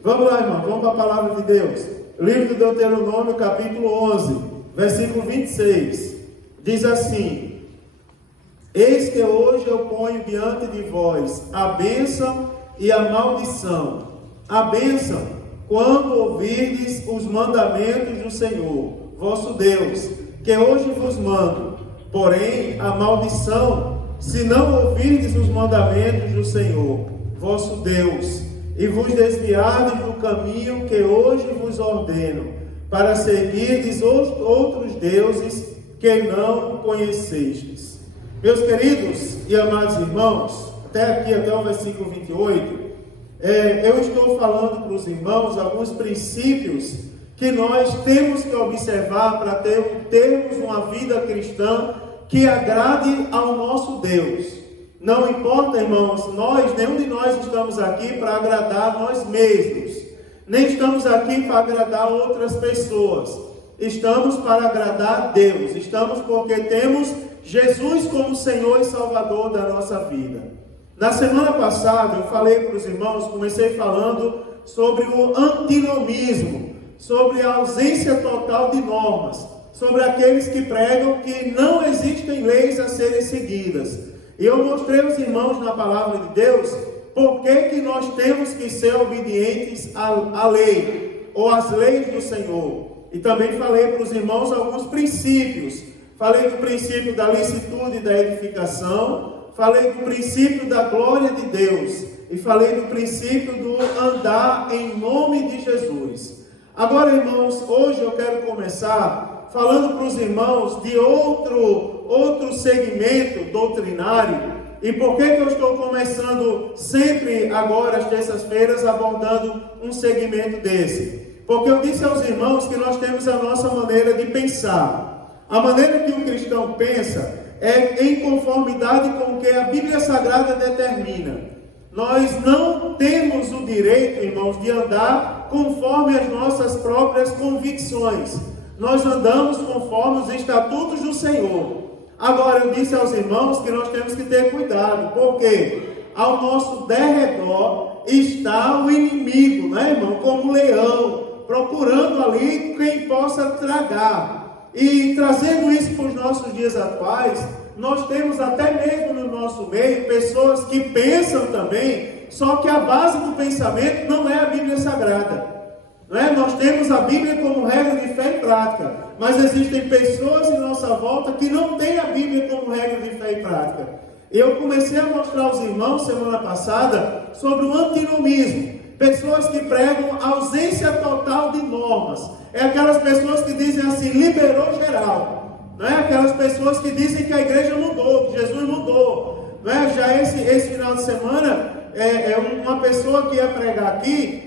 Vamos lá, irmão, vamos para a palavra de Deus. Livro de Deuteronômio, capítulo 11, versículo 26. Diz assim: Eis que hoje eu ponho diante de vós a bênção e a maldição. A bênção, quando ouvirdes os mandamentos do Senhor, vosso Deus, que hoje vos mando. Porém, a maldição, se não ouvirdes os mandamentos do Senhor, vosso Deus, e vos desviardes do caminho que hoje vos ordeno, para seguirdes outros deuses que não conhecestes. Meus queridos e amados irmãos, até o versículo 28, eu estou falando para os irmãos alguns princípios que nós temos que observar para termos uma vida cristã que agrade ao nosso Deus. Não importa, irmãos, nenhum de nós estamos aqui para agradar nós mesmos, nem estamos aqui para agradar outras pessoas. Estamos para agradar a Deus, estamos porque temos Jesus como Senhor e Salvador da nossa vida. Na semana passada eu falei para os irmãos, comecei falando sobre o antinomismo, sobre a ausência total de normas, sobre aqueles que pregam que não existem leis a serem seguidas. E eu mostrei aos irmãos na palavra de Deus por que nós temos que ser obedientes à lei, ou às leis do Senhor. E também falei para os irmãos alguns princípios. Falei do princípio da licitude e da edificação, falei do princípio da glória de Deus, e falei do princípio do andar em nome de Jesus. Agora, irmãos, hoje eu quero começar falando para os irmãos de outro segmento doutrinário. E por que eu estou começando sempre agora, às terças-feiras, abordando um segmento desse? Porque eu disse aos irmãos que nós temos a nossa maneira de pensar. A maneira que o cristão pensa é em conformidade com o que a Bíblia Sagrada determina. Nós não temos o direito, irmãos, de andar conforme as nossas próprias convicções. Nós andamos conforme os estatutos do Senhor. Agora, eu disse aos irmãos que nós temos que ter cuidado, porque ao nosso derredor está o inimigo, né, irmão? Como um leão, procurando ali quem possa tragar. E trazendo isso para os nossos dias atuais, nós temos até mesmo no nosso meio pessoas que pensam também, só que a base do pensamento não é a Bíblia Sagrada. Não é? Nós temos a Bíblia como regra de fé e prática, mas existem pessoas em nossa volta que não têm a Bíblia como regra de fé e prática. Eu comecei a mostrar aos irmãos semana passada sobre o antinomismo. Pessoas que pregam a ausência total de normas. É aquelas pessoas que dizem assim, liberou geral. Não é? Aquelas pessoas que dizem que a igreja mudou, que Jesus mudou. Não é? Já esse final de semana, uma pessoa que ia pregar aqui,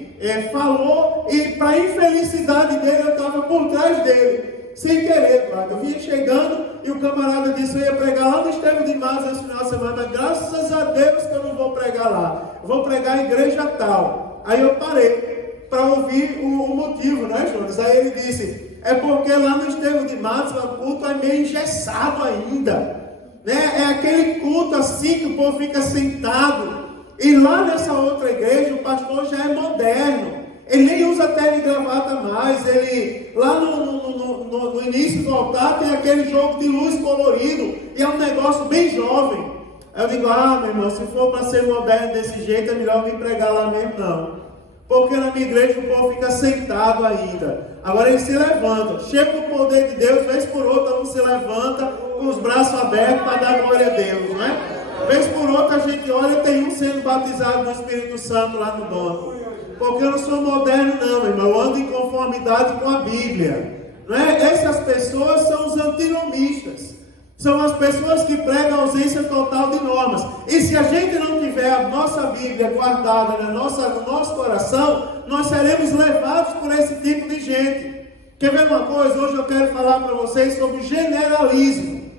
falou, e para a infelicidade dele, eu estava por trás dele, sem querer, claro. Eu vinha chegando e o camarada disse, eu ia pregar lá no Estevão de Matos esse final de semana, mas graças a Deus que eu não vou pregar lá, eu vou pregar a igreja tal. Aí eu parei para ouvir o motivo, né, Jonas? Aí ele disse, é porque lá no Estevão de Matos o culto é meio engessado ainda, né? É aquele culto assim que o povo fica sentado. E lá nessa outra igreja, o pastor já é moderno. Ele nem usa terno e gravata mais. Ele, lá no início do altar, tem aquele jogo de luz colorido. E é um negócio bem jovem. Aí eu digo, meu irmão, se for para ser moderno desse jeito, é melhor vir pregar lá mesmo, não. Porque na minha igreja o povo fica sentado ainda. Agora eles se levantam. Chega o poder de Deus, vez por outra, um se levanta com os braços abertos para dar glória a Deus, não é? Vez por outra a gente olha e tem um sendo batizado no Espírito Santo lá no dono. Porque eu não sou moderno não, irmão. Eu ando em conformidade com a Bíblia. Não é? Essas pessoas são os antinomistas. São as pessoas que pregam a ausência total de normas. E se a gente não tiver a nossa Bíblia guardada no nosso coração, nós seremos levados por esse tipo de gente. Quer ver uma coisa? Hoje eu quero falar para vocês sobre generalismo.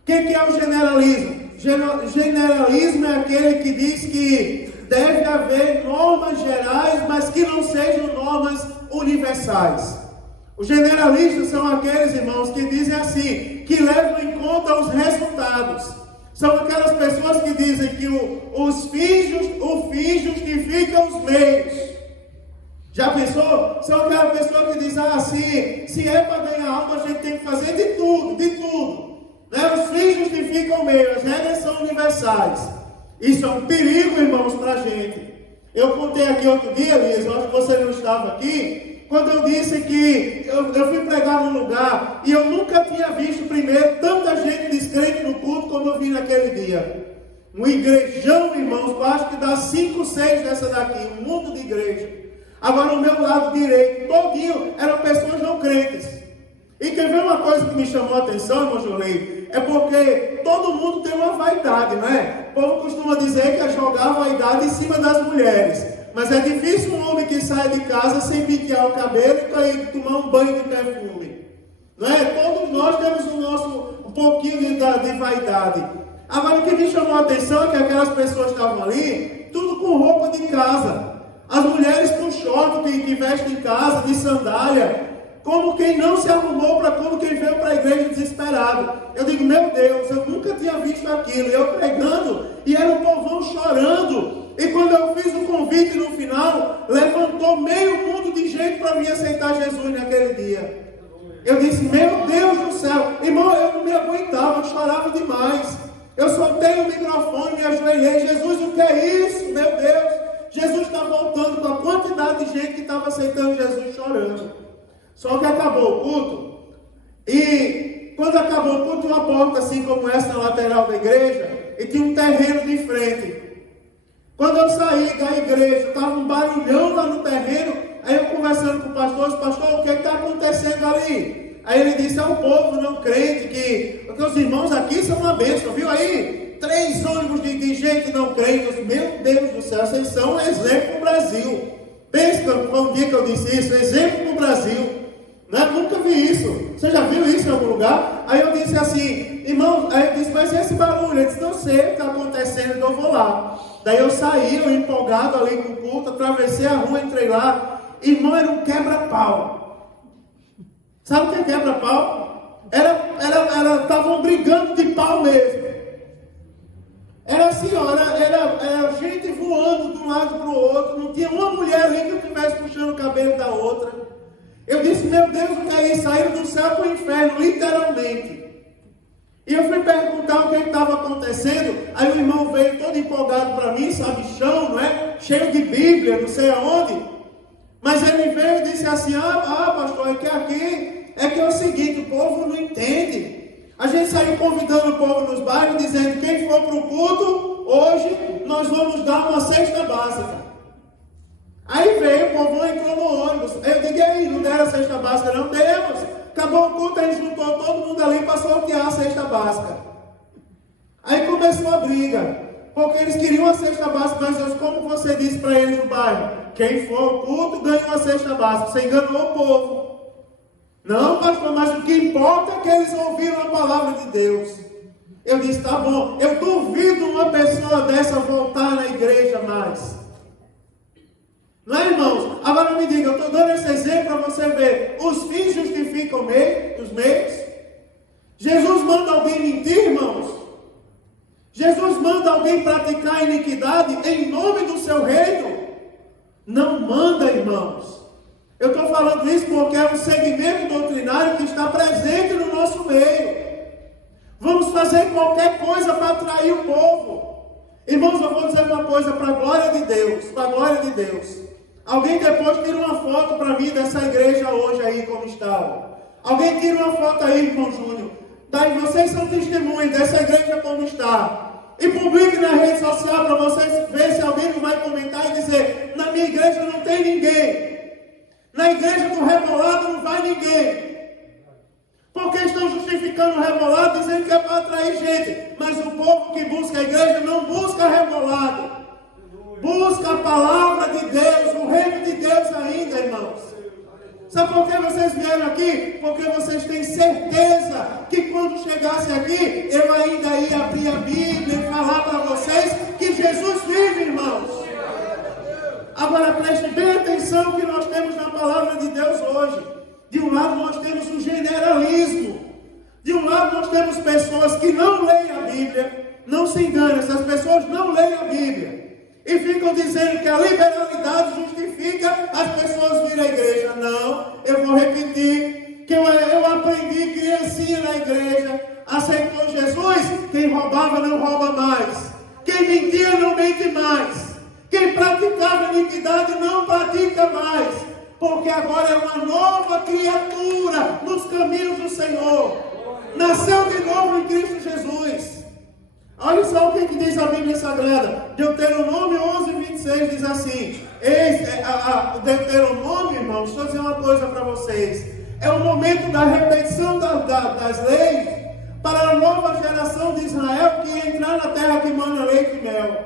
O que é o generalismo? Generalismo é aquele que diz que deve haver normas gerais, mas que não sejam normas universais. Os generalistas são aqueles, irmãos, que dizem assim, que levam em conta os resultados. São aquelas pessoas que dizem que os fins justificam os meios. Já pensou? São aquela pessoa que diz assim, se é para ganhar alma, a gente tem que fazer de tudo, de tudo. Né? Os fins justificam o meio, as regras são universais. Isso é um perigo, irmãos, para a gente. Eu contei aqui outro dia, Elias, eu acho que você não estava aqui, quando eu disse que eu fui pregar num lugar e eu nunca tinha visto primeiro tanta gente descrente no culto como eu vi naquele dia. Um igrejão, irmãos, eu acho que dá 5, 6 dessa daqui, um mundo de igreja. Agora, no meu lado direito, todinho, eram pessoas não crentes. E quer ver uma coisa que me chamou a atenção, irmão Jolei? É porque todo mundo tem uma vaidade, não é? O povo costuma dizer que é jogar a vaidade em cima das mulheres. Mas é difícil um homem que sai de casa sem pentear o cabelo e tomar um banho de perfume. Não é? Todos nós temos um pouquinho de vaidade. Agora, o que me chamou a atenção é que aquelas pessoas estavam ali, tudo com roupa de casa. As mulheres com short que vestem em casa, de sandália, como quem não se arrumou, como quem veio para a igreja desesperado. Eu digo, meu Deus, eu nunca tinha visto aquilo. Eu pregando, e era um povão chorando. E quando eu fiz o convite no final, levantou meio mundo de gente para vir aceitar Jesus naquele dia. Eu disse, meu Deus do céu, irmão, eu não me aguentava, eu chorava demais. Eu soltei o microfone, me ajoelhei, Jesus, o que é isso, meu Deus? Jesus está voltando com a quantidade de gente que estava aceitando Jesus chorando. Só que acabou o culto. E quando acabou o culto, uma porta assim como essa na lateral da igreja, e tinha um terreno de frente. Quando eu saí da igreja, estava um barulhão lá no terreno. Aí eu conversando com o pastor, pastor, o que está acontecendo ali? Aí ele disse, é o povo não crente, porque os irmãos aqui são uma bênção, viu aí? 3 ônibus de gente não crente. Meu Deus do céu, vocês são um exemplo para o Brasil. Pensa que foi um dia que eu disse isso, exemplo para o Brasil. Né? Nunca vi isso. Você já viu isso em algum lugar? Aí eu disse assim, irmão, aí eu disse, mas esse barulho? Ele disse, não sei o que está acontecendo, então eu vou lá. Daí eu saí, eu empolgado ali com o culto, atravessei a rua, entrei lá. Irmão, era um quebra-pau. Sabe o que é quebra-pau? Estavam brigando de pau mesmo. Era assim, ó, era gente voando de um lado para o outro. Não tinha uma mulher ali que estivesse puxando o cabelo da outra. Eu disse, meu Deus, o que é isso? Saíram do céu para o inferno, literalmente. E eu fui perguntar o que estava acontecendo. Aí o irmão veio todo empolgado para mim, sabichão, não é? Cheio de Bíblia, não sei aonde. Mas ele veio e disse assim, pastor, é que é o seguinte, o povo não entende. A gente saiu convidando o povo nos bairros, dizendo, quem for para o culto, hoje nós vamos dar uma cesta básica. Aí veio, o povo entrou no ônibus. Eu digo, e aí, não deram a cesta básica? Não demos. Acabou o culto, a gente juntou todo mundo ali para sortear a cesta básica. Aí começou a briga, porque eles queriam a cesta básica, mas como você disse para eles no bairro, quem for ao culto ganha uma cesta básica. Você enganou o povo. Não, pastor, mas o que importa é que eles ouviram a palavra de Deus. Eu disse, tá bom, eu duvido uma pessoa dessa voltar na igreja mais. Não é, irmãos? Agora me diga, eu estou dando esse exemplo para você ver. Os fins justificam os meios. Jesus manda alguém mentir, irmãos? Jesus manda alguém praticar iniquidade em nome do seu reino? Não manda, irmãos. Eu estou falando isso porque é um segmento doutrinário que está presente no nosso meio. Vamos fazer qualquer coisa para atrair o povo. Irmãos, eu vou dizer uma coisa para a glória de Deus. Para a glória de Deus. Alguém depois tira uma foto para mim dessa igreja hoje aí como está. Alguém tira uma foto aí, irmão Júnior. Daí vocês são testemunhas dessa igreja como está. E publique na rede social para vocês verem se alguém não vai comentar e dizer, na minha igreja não tem ninguém. Na igreja do Rebolado não vai ninguém. Porque estão justificando o Rebolado dizendo que é para atrair gente. Mas o povo que busca a igreja não busca Rebolado. Busca a palavra de Deus, o reino de Deus ainda, irmãos. Sabe por que vocês vieram aqui? Porque vocês têm certeza que quando chegasse aqui, eu ainda ia abrir a Bíblia e falar para vocês que Jesus vive, irmãos. Agora preste bem atenção que nós temos na palavra de Deus hoje. De um lado nós temos o generalismo. De um lado nós temos pessoas que não leem a Bíblia. Não se engane, essas pessoas não leem a Bíblia. E ficam dizendo que a liberalidade justifica as pessoas virem à igreja. Não, eu vou repetir que eu aprendi criancinha na igreja, aceitou Jesus, quem roubava não rouba mais, quem mentia não mente mais, quem praticava iniquidade não pratica mais, porque agora é uma nova criatura nos caminhos do Senhor, nasceu de novo em Cristo Jesus. Olha só o que diz a Bíblia Sagrada. Deuteronômio 11:26 diz assim. Deuteronômio, irmãos, deixa eu dizer uma coisa para vocês. É o momento da repetição das leis para a nova geração de Israel que ia entrar na terra que mana leite e mel.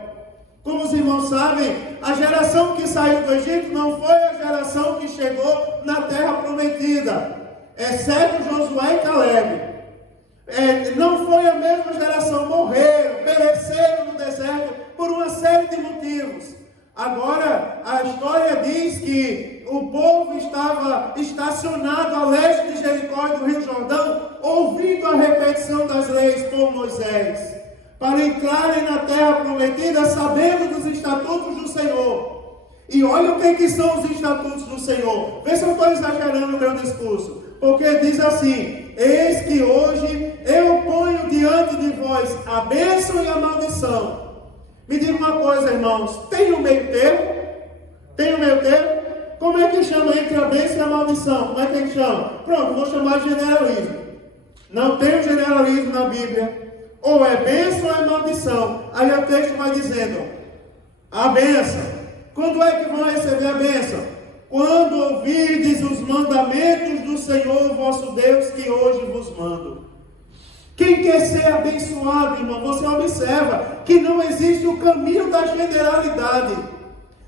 Como os irmãos sabem, a geração que saiu do Egito não foi a geração que chegou na terra prometida, exceto Josué e Caleb. Não foi a mesma geração, morreram, pereceram no deserto por uma série de motivos. Agora a história diz que o povo estava estacionado a leste de Jericó e do Rio Jordão, ouvindo a repetição das leis por Moisés, para entrarem na terra prometida sabendo dos estatutos do Senhor. E olha o que são os estatutos do Senhor. Vê se eu estou exagerando no meu discurso. Porque diz assim: eis que hoje eu ponho diante de vós a bênção e a maldição. Me diga uma coisa, irmãos, tem um meio termo? Tem um meio termo? Como é que chama entre a bênção e a maldição? Como é que chama? Pronto, vou chamar de generalismo. Não tem um generalismo na Bíblia. Ou é bênção ou é maldição. Aí o texto vai dizendo: a bênção. Quando é que vão receber a bênção? Quando ouvirdes os mandamentos do Senhor vosso Deus, que hoje vos mando. Quem quer ser abençoado, irmão, você observa que não existe o caminho da generalidade.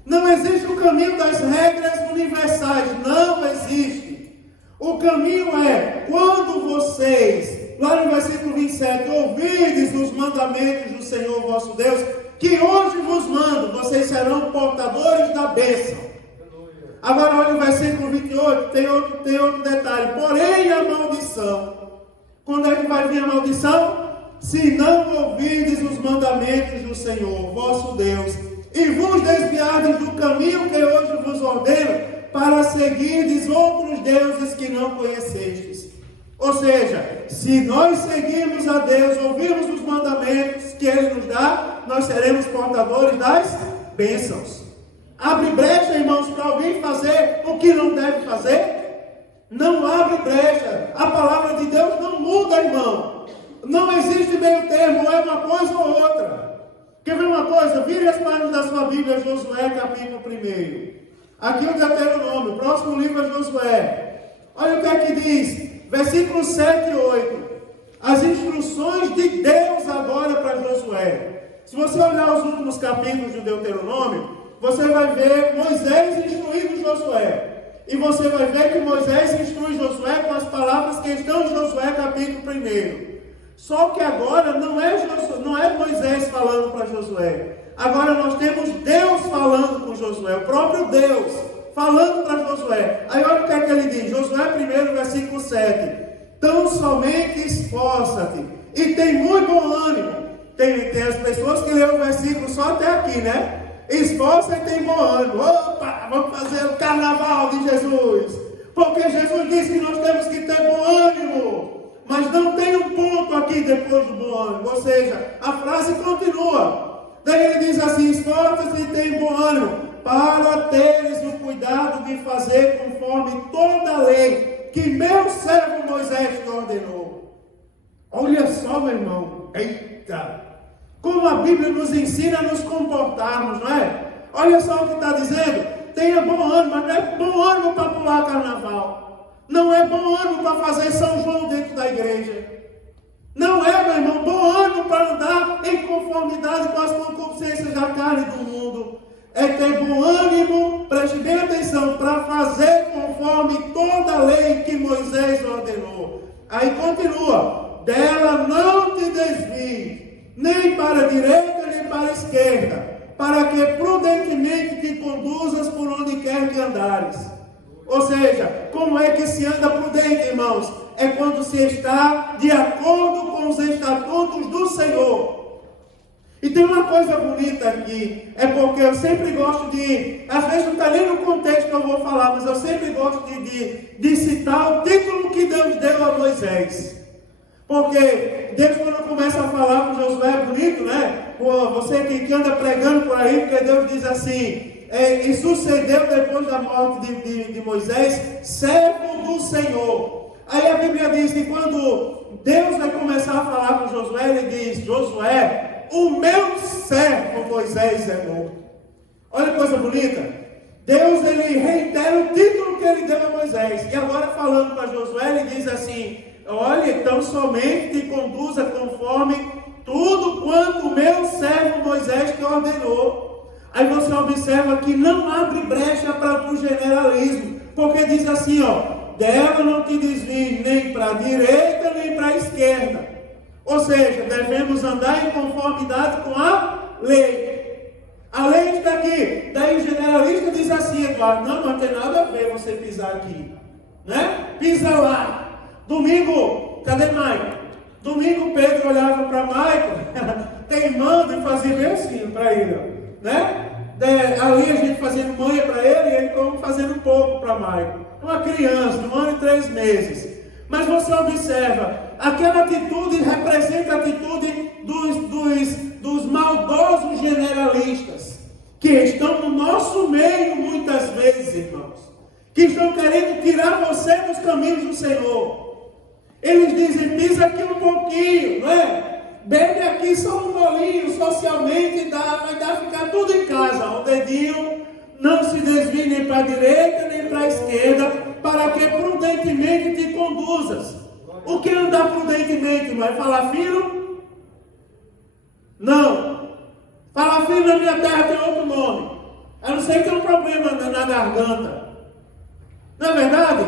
Não existe o caminho das regras universais. Não existe. O caminho é, quando vocês, lá no versículo 27, ouvirdes os mandamentos do Senhor vosso Deus, que hoje vos mando, vocês serão portadores da bênção. Agora olha o versículo 28, tem outro detalhe. Porém a maldição. Quando é que vai vir a maldição? Se não ouvirdes os mandamentos do Senhor, vosso Deus, e vos desviardes do caminho que hoje vos ordeno, para seguirdes outros deuses que não conhecestes. Ou seja, se nós seguirmos a Deus, ouvirmos os mandamentos que Ele nos dá, nós seremos portadores das bênçãos. Abre brecha, irmãos, para alguém fazer o que não deve fazer? Não abre brecha. A palavra de Deus não muda, irmão. Não existe meio termo, é uma coisa ou outra. Quer ver uma coisa? Vire as páginas da sua Bíblia, Josué, capítulo 1. Aqui o Deuteronômio, o próximo livro é Josué. Olha o que é que diz, versículos 7 e 8. As instruções de Deus agora para Josué. Se você olhar os últimos capítulos do Deuteronômio, você vai ver Moisés instruindo Josué. E você vai ver que Moisés instrui Josué com as palavras que estão em Josué capítulo 1. Só que agora não é Moisés falando para Josué. Agora nós temos Deus falando com Josué. O próprio Deus falando para Josué. Aí olha o que é que ele diz. Josué 1, versículo 7. Tão somente esforça-te e tem muito bom ânimo. Tem as pessoas que lêem o versículo só até aqui, né? Esforça e tem bom ânimo. Opa, vamos fazer o carnaval de Jesus. Porque Jesus disse que nós temos que ter bom ânimo. Mas não tem um ponto aqui depois do bom ânimo. Ou seja, a frase continua. Daí ele diz assim: esforça-se e tem bom ânimo, para teres o cuidado de fazer conforme toda a lei que meu servo Moisés te ordenou. Olha só, meu irmão. Eita! Como a Bíblia nos ensina a nos comportarmos, não é? Olha só o que está dizendo. Tenha bom ânimo, mas não é bom ânimo para pular carnaval. Não é bom ânimo para fazer São João dentro da igreja. Não é, meu irmão, bom ânimo para andar em conformidade com as concupiscências da carne e do mundo. É ter bom ânimo, preste bem atenção, para fazer conforme toda a lei que Moisés ordenou. Aí continua. Dela não te desvie, nem para a direita, nem para a esquerda, para que prudentemente te conduzas por onde quer que andares. Ou seja, como é que se anda prudente, irmãos? É quando se está de acordo com os estatutos do Senhor. E tem uma coisa bonita aqui é porque eu sempre gosto de, às vezes não está nem no contexto que eu vou falar, mas eu sempre gosto de citar o título que Deus deu a Moisés. Porque Deus, quando começa a falar com Josué, é bonito, né? Você que anda pregando por aí, porque Deus diz assim, e sucedeu depois da morte de Moisés, servo do Senhor. Aí a Bíblia diz que quando Deus vai começar a falar com Josué, ele diz, Josué, o meu servo Moisés é morto. Olha que coisa bonita. Deus, ele reitera o título que ele deu a Moisés. E agora falando para Josué, ele diz assim, olha, então somente te conduza conforme tudo quanto o meu servo Moisés te ordenou. Aí você observa que não abre brecha para o generalismo, porque diz assim, dela não te desvie nem para a direita nem para a esquerda. Ou seja, devemos andar em conformidade com a lei. A lei está aqui. Daí o generalista diz assim, Eduardo, não tem nada a ver você pisar aqui, né? Pisa lá. Domingo, cadê Maico? Domingo Pedro olhava para Maico, teimando e fazia bem assim para ele, né? Ali a gente fazendo manha para ele e ele como fazendo pouco para Maico. Uma criança de 1 ano e 3 meses. Mas você observa, aquela atitude representa a atitude dos maldosos generalistas, que estão no nosso meio muitas vezes, irmãos, que estão querendo tirar você dos caminhos do Senhor. Eles dizem, pisa aqui um pouquinho, não é? Bebe aqui só um golinho, socialmente, vai dar ficar tudo em casa. O dedinho não se desvie nem para a direita nem para a esquerda, para que prudentemente te conduzas. O que andar prudentemente? Vai falar fino? Não. Falar fino na minha terra tem outro nome. Eu não sei que tem um problema na garganta. Não é verdade?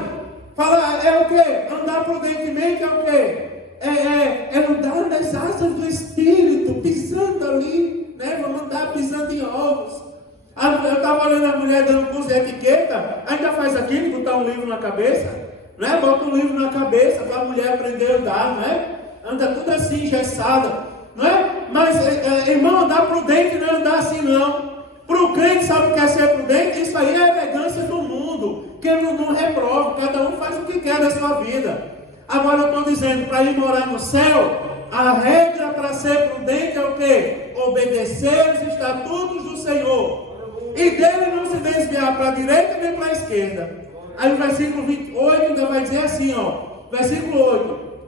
Falar é o quê? Andar prudentemente é o quê? É andar nas asas do Espírito, pisando ali, né? Vamos andar pisando em ovos. Eu estava olhando a mulher dando curso de etiqueta, ainda faz aquilo, botar um livro na cabeça, né? Bota um livro na cabeça para a mulher aprender a andar, né? Anda tudo assim, engessada, não é? Mas, irmão, andar prudente não é andar assim, não. Para o crente, sabe o que é ser prudente? Isso aí é a elegância do mundo, que não reprova, cada um faz o que quer da sua vida. Agora eu estou dizendo, para ir morar no céu, a regra para ser prudente é o quê? Obedecer os estatutos do Senhor. E dele não se desviar para a direita nem para a esquerda. Aí o versículo 28 ainda vai dizer assim, versículo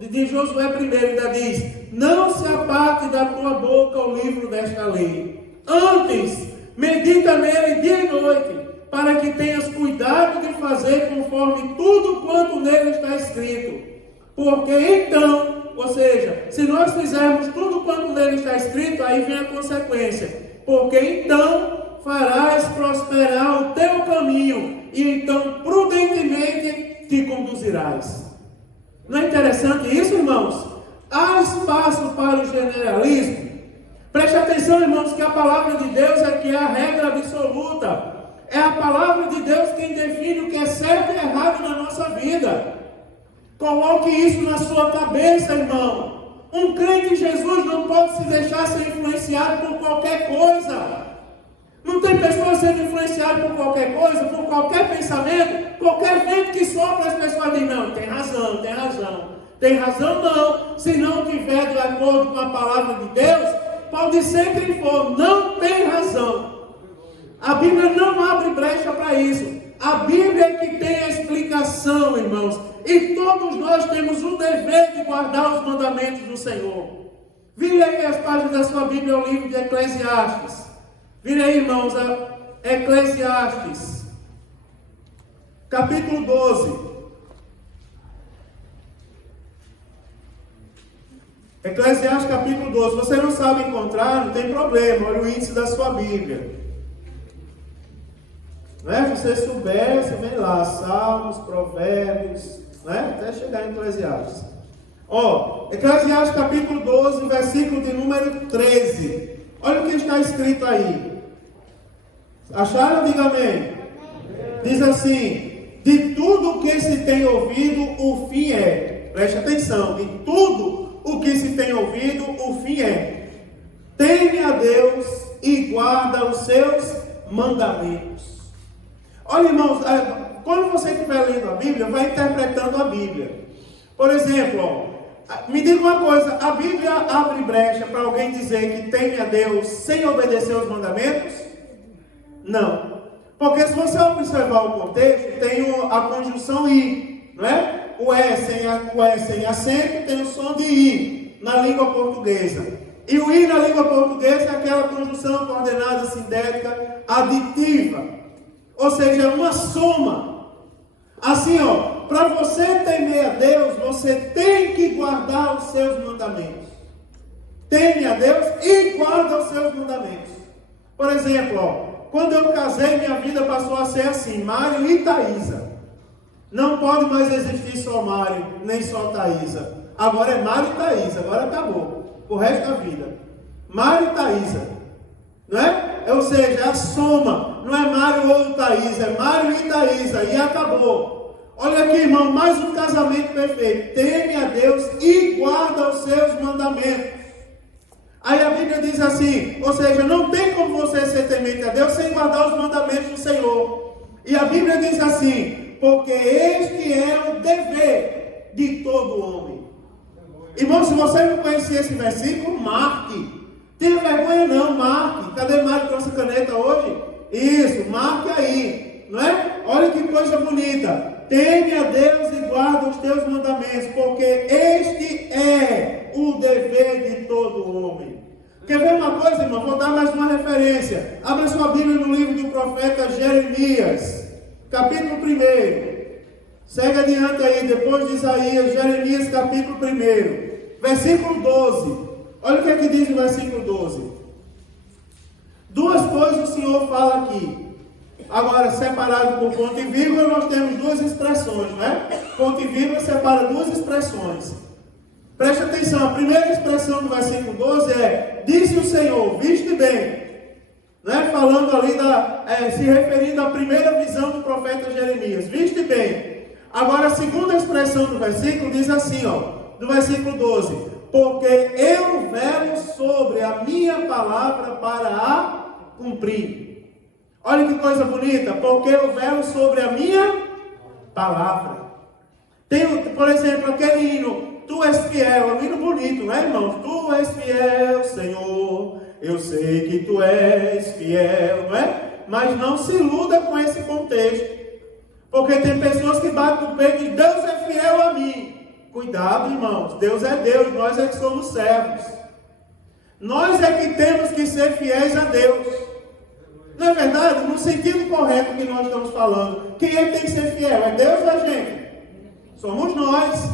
8, de Josué 1 ainda diz, não se aparte da tua boca o livro desta lei. Antes, medita nele dia e noite, para que tenhas cuidado de fazer conforme tudo quanto nele está escrito. Porque então, ou seja, se nós fizermos tudo quanto nele está escrito, aí vem a consequência. Porque então farás prosperar o teu caminho, e então prudentemente te conduzirás. Não é interessante isso, irmãos? Há espaço para o generalismo. Preste atenção, irmãos, que a palavra de Deus é que é a regra absoluta. É a palavra de Deus quem define o que é certo e errado na nossa vida. Coloque isso na sua cabeça, irmão. Um crente em Jesus não pode se deixar ser influenciado por qualquer coisa. Não tem pessoas sendo influenciadas por qualquer coisa, por qualquer pensamento, qualquer vento que sopra, as pessoas dizem, não, tem razão, tem razão. Tem razão não, se não tiver de acordo com a palavra de Deus, pode ser quem for, não tem razão. A Bíblia não abre brecha para isso. A Bíblia é que tem a explicação, irmãos. E todos nós temos o dever de guardar os mandamentos do Senhor. Vire aí as páginas da sua Bíblia, o livro de Eclesiastes. Vire aí, irmãos, a Eclesiastes, capítulo 12. Eclesiastes, capítulo 12. Você não sabe encontrar, não tem problema. Olha o índice da sua Bíblia. Né? Se você souber, você vem lá, Salmos, Provérbios, né? Até chegar em Eclesiastes. Eclesiastes capítulo 12, versículo de número 13. Olha o que está escrito aí. Acharam? Diga amém. Diz assim, de tudo o que se tem ouvido, o fim é. Preste atenção, de tudo o que se tem ouvido, o fim é. Tem teme a Deus e guarda os seus mandamentos. Olha, irmãos, quando você estiver lendo a Bíblia, vai interpretando a Bíblia. Por exemplo, me diga uma coisa, a Bíblia abre brecha para alguém dizer que teme a Deus sem obedecer os mandamentos? Não. Porque se você observar o contexto, tem a conjunção I, não é? O E sem acento tem o som de I na língua portuguesa. E o I na língua portuguesa é aquela conjunção coordenada sindética aditiva. Ou seja, é uma soma. Assim, ó, para você temer a Deus, você tem que guardar os seus mandamentos. Teme a Deus e guarda os seus mandamentos. Por exemplo, ó, quando eu casei, minha vida passou a ser assim, Mário e Thaísa. Não pode mais existir só Mário, nem só Thaísa. Agora é Mário e Thaísa, agora acabou. O resto da vida. Mário e Thaísa. Não é? Ou seja, a soma. Não é Mário ou Thaísa, é Mário e Thaísa. E acabou. Olha aqui, irmão, mais um casamento perfeito. Teme a Deus e guarda os seus mandamentos. Aí a Bíblia diz assim, ou seja, não tem como você ser temente a Deus sem guardar os mandamentos do Senhor. E a Bíblia diz assim, porque este é o dever de todo homem. Irmão, se você não conhecia esse versículo, marque. Tenha vergonha não, marque. Cadê Mário? Trouxe caneta hoje? Isso, marque aí. Não é? Olha que coisa bonita. Teme a Deus e guarda os teus mandamentos, porque este é o dever de todo homem. Quer ver uma coisa, irmão? Vou dar mais uma referência. Abra sua Bíblia no livro do profeta Jeremias, capítulo 1. Segue adiante aí, depois de Isaías, Jeremias, capítulo 1, versículo 12. Olha o que é que diz o versículo 12. Duas coisas o Senhor fala aqui. Agora, separado por ponto e vírgula, nós temos duas expressões, né? Ponto e vírgula separa duas expressões. Preste atenção, a primeira expressão do versículo 12 é: disse o Senhor, viste bem. Né? Falando ali, se referindo à primeira visão do profeta Jeremias. Viste bem. Agora, a segunda expressão do versículo diz assim, ó, do versículo 12: porque eu velo sobre a minha palavra para a cumprir. Olha que coisa bonita, porque eu velo sobre a minha palavra. Tem, por exemplo, aquele hino, tu és fiel, é um hino bonito, não é, irmãos? Tu és fiel, Senhor, eu sei que tu és fiel, não é? Mas não se iluda com esse contexto, porque tem pessoas que batem no peito e dizem, Deus é fiel a mim. Cuidado, irmãos, Deus é Deus, nós é que somos servos. Nós é que temos que ser fiéis a Deus. Não é verdade? No sentido correto que nós estamos falando. Quem é que tem que ser fiel? É Deus ou a gente? Somos nós.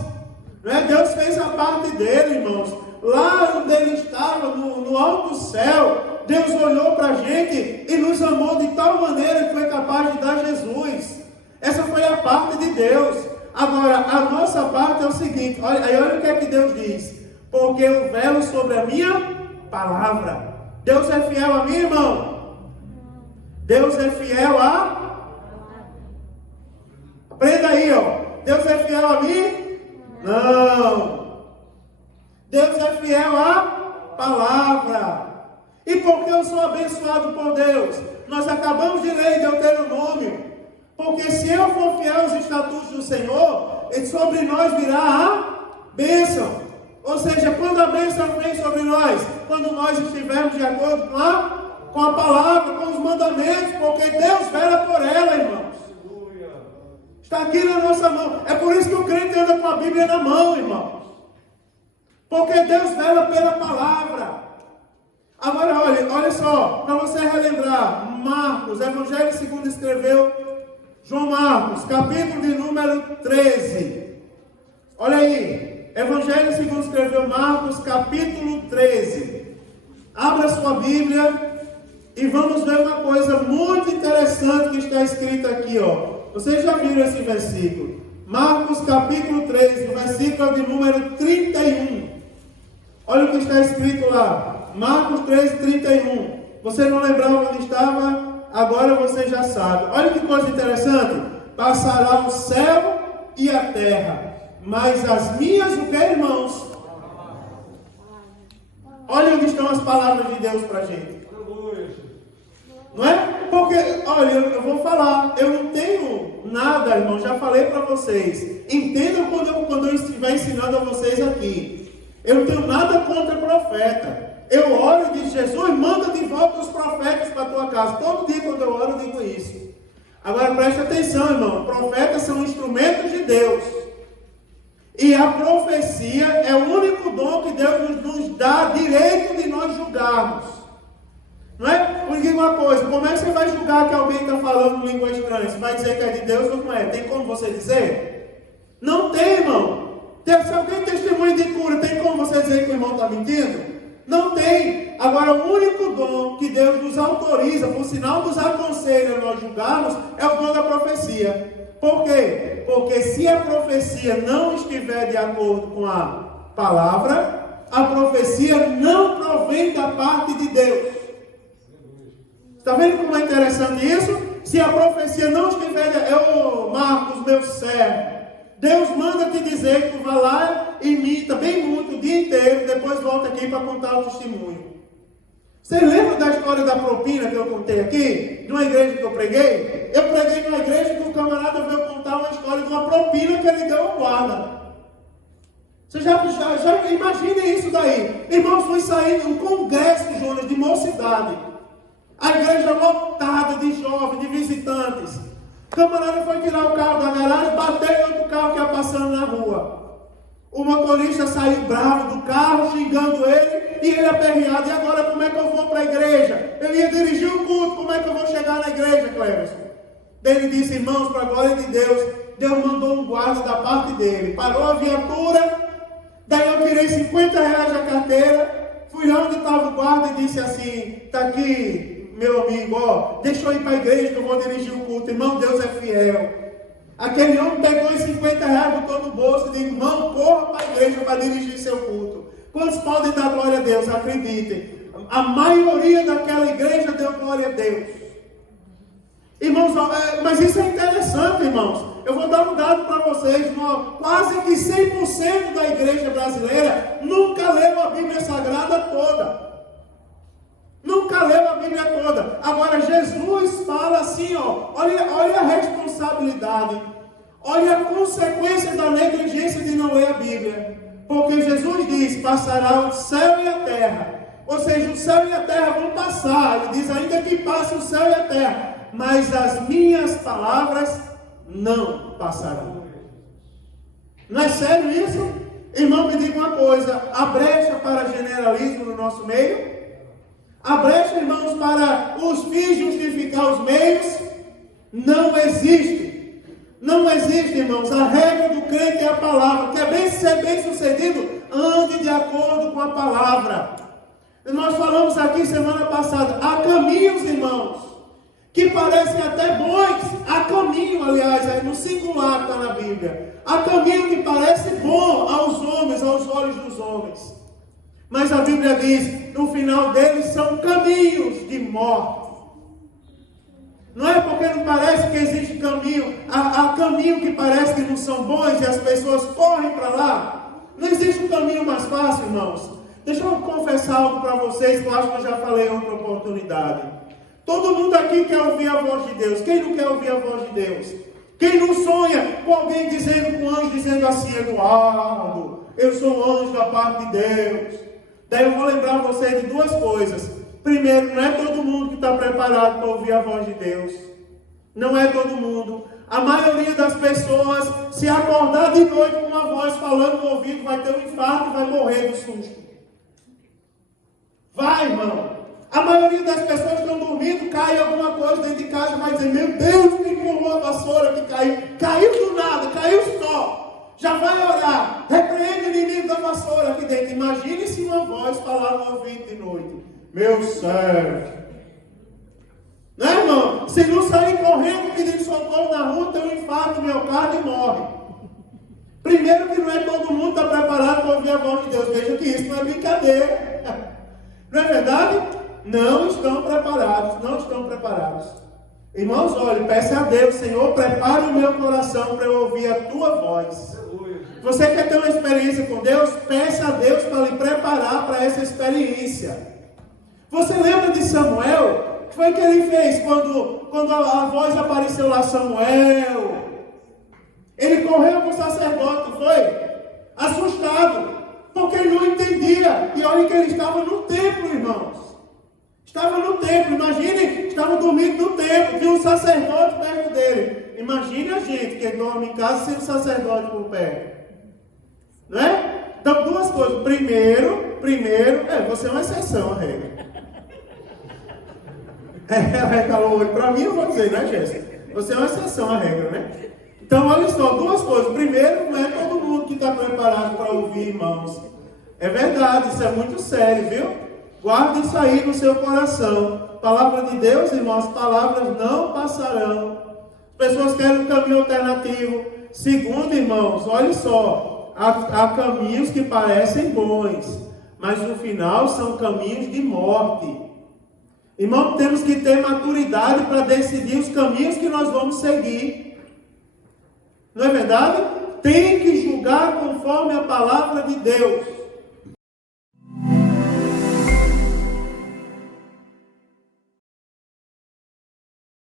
Não é? Deus fez a parte dele, irmãos. Lá onde ele estava, no alto céu, Deus olhou para a gente e nos amou de tal maneira que foi capaz de dar Jesus. Essa foi a parte de Deus. Agora, a nossa parte é o seguinte, olha o que é que Deus diz. Porque eu velo sobre a minha palavra. Deus é fiel a mim, irmão? Deus é fiel a... Aprenda aí, ó. Deus é fiel a mim? Não. Deus é fiel à palavra. E por que eu sou abençoado por Deus? Nós acabamos de ler em Deuteronômio. Porque se eu for fiel aos estatutos do Senhor, sobre nós virá a bênção. Ou seja, quando a bênção vem sobre nós, quando nós estivermos de acordo com a palavra, com os mandamentos, porque Deus vela por ela, irmãos. Está aqui na nossa mão. É por isso que o crente anda com a Bíblia na mão, irmãos. Porque Deus vela pela palavra. Agora, olha só, para você relembrar, Marcos, Evangelho segundo escreveu João Marcos, capítulo de número 13. Olha aí, Evangelho segundo escreveu Marcos, capítulo 13. Abra sua Bíblia e vamos ver uma coisa muito interessante que está escrita aqui, ó. Vocês já viram esse versículo? Marcos, capítulo 13, o versículo de número 31. Olha o que está escrito lá. Marcos 13, 31. Você não lembrava onde estava? Agora você já sabe. Olha que coisa interessante. Passará o céu e a terra, mas as minhas, o que, irmãos? Olha onde estão as palavras de Deus para a gente. Não é? Porque, olha, eu vou falar, eu não tenho nada, irmão, já falei para vocês. Entendam quando eu estiver ensinando a vocês aqui. Eu não tenho nada contra profeta. Eu oro e digo, Jesus, manda de volta os profetas para a tua casa. Todo dia quando eu oro eu digo isso. Agora preste atenção, irmão. Profetas são instrumentos de Deus. E a profecia é o único dom que Deus nos dá direito de nós julgarmos. Não é? Me diga uma coisa, como é que você vai julgar que alguém está falando língua estranha? Você vai dizer que é de Deus ou não é? Tem como você dizer? Não tem, irmão. Se alguém testemunha de cura, tem como você dizer que o irmão está mentindo? Não tem. Agora, o único dom que Deus nos autoriza, por sinal nos aconselha a nós julgarmos, é o dom da profecia. Por quê? Porque se a profecia não estiver de acordo com a palavra, a profecia não provém da parte de Deus. Está vendo como é interessante isso? Se a profecia não estiver, Marcos, meu servo, Deus manda te dizer que tu vai lá e imita bem muito o dia inteiro, depois volta aqui para contar o testemunho. Vocês lembram da história da propina que eu contei aqui? De uma igreja que eu preguei? Eu preguei numa igreja que o camarada veio contar uma história de uma propina que ele deu ao guarda. Você já imaginem isso daí. Irmãos, foi sair de um congresso, Jonas, de mocidade. A igreja lotada de jovens, de visitantes. O camarada foi tirar o carro da garagem, bateu em outro carro que ia passando na rua. O motorista saiu bravo do carro, xingando ele, e ele aperreado. E agora como é que eu vou para a igreja? Eu ia dirigir o culto, como é que eu vou chegar na igreja, Cleverson? Ele disse, irmãos, para a glória de Deus, Deus mandou um guarda da parte dele. Parou a viatura, daí eu tirei R$50 da carteira, fui lá onde estava o guarda e disse assim, está aqui, meu amigo, ó, deixa eu ir para a igreja que eu vou dirigir o culto. Irmão, Deus é fiel. Aquele homem pegou os R$50, botou no bolso e disse, irmão, corra para a igreja para dirigir seu culto. Quantos podem dar glória a Deus? Acreditem. A maioria daquela igreja deu glória a Deus. Irmãos, mas isso é interessante, irmãos. Eu vou dar um dado para vocês. Quase que 100% da igreja brasileira nunca leu a Bíblia Sagrada toda. Nunca leu a Bíblia toda. Agora Jesus fala assim, ó, olha a responsabilidade, olha a consequência da negligência de não ler a Bíblia. Porque Jesus diz, passará o céu e a terra. Ou seja, o céu e a terra vão passar. Ele diz, ainda que passe o céu e a terra, mas as minhas palavras não passarão. Não é sério isso? Irmão, me diga uma coisa, a brecha para generalismo no nosso meio? A brecha, irmãos, para os fins justificar os meios, não existe. Não existe, irmãos. A regra do crente é a palavra. Quer ser bem sucedido? Ande de acordo com a palavra. Nós falamos aqui semana passada, há caminhos, irmãos, que parecem até bons. Há caminho, aliás, é no singular está na Bíblia. Há caminho que parece bom aos homens, aos olhos dos homens. Mas a Bíblia diz, no final deles são caminhos de morte. Não é porque não parece que existe caminho, há caminho que parece que não são bons e as pessoas correm para lá. Não existe um caminho mais fácil, irmãos. Deixa eu confessar algo para vocês, que eu acho que eu já falei em outra oportunidade. Todo mundo aqui quer ouvir a voz de Deus. Quem não quer ouvir a voz de Deus? Quem não sonha com alguém dizendo, com um anjo dizendo assim, Eduardo, eu sou um anjo da parte de Deus. Daí eu vou lembrar vocês de duas coisas. Primeiro, não é todo mundo que está preparado para ouvir a voz de Deus. Não é todo mundo. A maioria das pessoas, se acordar de noite com uma voz falando no ouvido, vai ter um infarto e vai morrer do susto. Vai, irmão. A maioria das pessoas estão dormindo, cai alguma coisa dentro de casa e vai dizer, meu Deus, me empurrou a vassoura que caiu. Caiu do nada, caiu só. Já vai orar, repreende o inimigo da vassoura aqui dentro. Imagine se uma voz falar no ouvido de noite, meu servo. Não é, irmão? Se não sair correndo pedindo socorro na rua, tem um infarto no miocárdio e morre. Primeiro que não é todo mundo está preparado para ouvir a voz de Deus. Veja que isso não é brincadeira. Não é verdade? Não estão preparados, não estão preparados. Irmãos, olhe, peça a Deus, Senhor, prepare o meu coração para eu ouvir a tua voz. Você quer ter uma experiência com Deus? Peça a Deus para lhe preparar para essa experiência. Você lembra de Samuel? O que foi que ele fez quando a voz apareceu lá, Samuel? Ele correu para o sacerdote, foi? Assustado, porque ele não entendia. E olha que ele estava no templo, irmãos. Estava no templo, imagine, estava dormindo no templo, tinha um sacerdote perto dele. Imagine a gente que dorme em casa sem um sacerdote por perto. Não é? Então, duas coisas. Primeiro, você é uma exceção à regra. Recalou hoje para mim, eu vou dizer, né, Jéssica? Você é uma exceção à regra, né? Então, olha só, duas coisas. Primeiro, não é todo mundo que está preparado para ouvir, irmãos. É verdade, isso é muito sério, viu? Guarde isso aí no seu coração. Palavra de Deus, irmãos, palavras não passarão. As pessoas querem um caminho alternativo. Segundo, irmãos, olha só, há caminhos que parecem bons, mas no final são caminhos de morte. Irmão, temos que ter maturidade para decidir os caminhos que nós vamos seguir. Não é verdade? Tem que julgar conforme a palavra de Deus.